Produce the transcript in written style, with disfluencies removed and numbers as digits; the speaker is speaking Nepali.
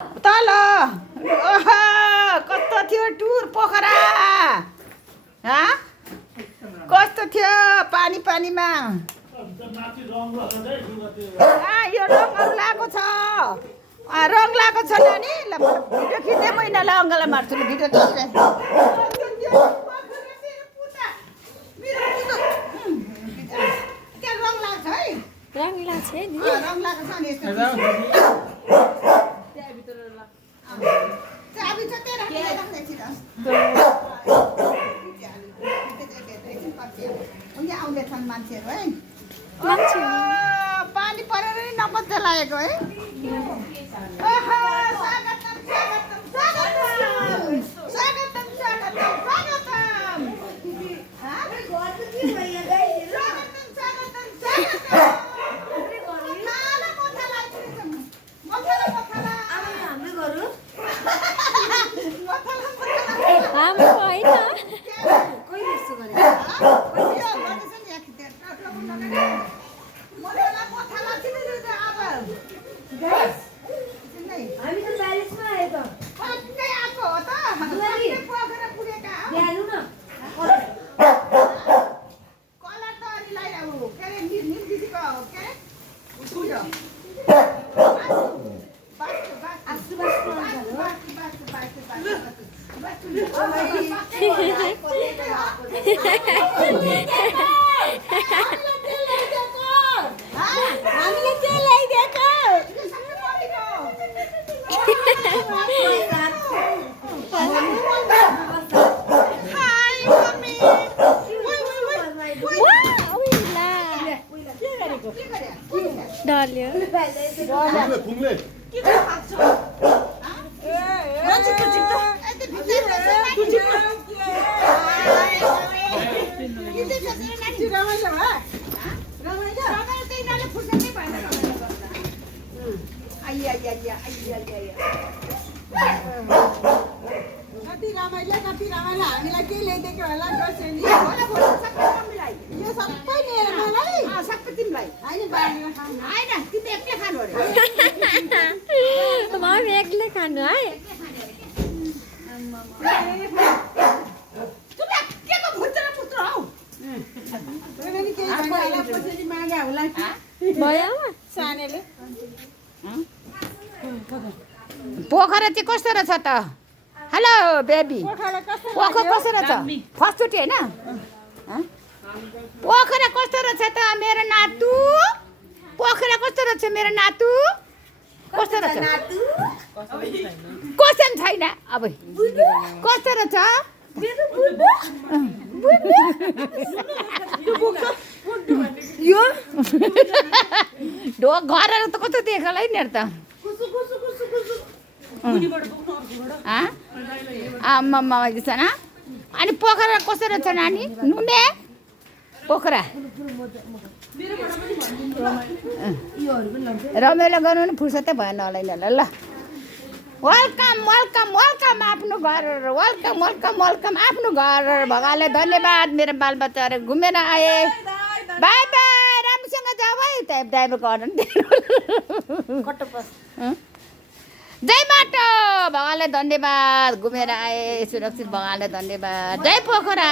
तल कस्तो थियो टुर पोखरा कस्तो थियो पानी पानीमा यो रङहरू लगाएको छ रङ लगाएको छ नानी ल भिडियो खिच्दै महिना ल अङ्गलाई मार्छु ल भिडियो त्यहाँ रङ लाग्छ है रङ लाग्छ है रङ लगाएको छ नि चाबी छ त्यहाँ आउँदैछन् मान्छेहरू है पानी परेर नि नपत्ता लागेको है डल्यो कति रमाइलो हामीलाई के ल्याइदिएको होला ग्रोसरी यो सबै लिएर मलाई सबै तिमीलाई होइन तिमी एक्लै खानु अरे म एक्लै खानु है भयो सानेले पोखरा चाहिँ कस्तो रहेछ त हेलो बेबी पोखरा कस्तो रहेछ फर्स्टचोटि होइन पोखरा कस्तो रहेछ त मेरो नातु पोखरा कस्तो रहेछ मेरो नातु कस्तो रहेछ क्वेसन छैन अब कस्तो रहेछ यो ढोक घरहरू त कस्तो देखेला है नि त आम्मा अनि पोखरा कस्तो रहेछ नानी नुने पोखरा रमाइलो गर्नु नि फुर्सदै भएन होला यिनीहरूलाई ल वेलकम वेलकम वेलकम आफ्नो घर वेलकम वेलकम वेलकम आफ्नो घर भगवान्ले धन्यवाद मेरो बालबच्चाहरू घुमेर आए बाई बाई राम्रोसँग जाऊ है ड्राइभरको अर्डर जय बाटो भगवान्ले धन्यवाद घुमेर आए सुरक्षित भगवान्ले धन्यवाद जय पोखरा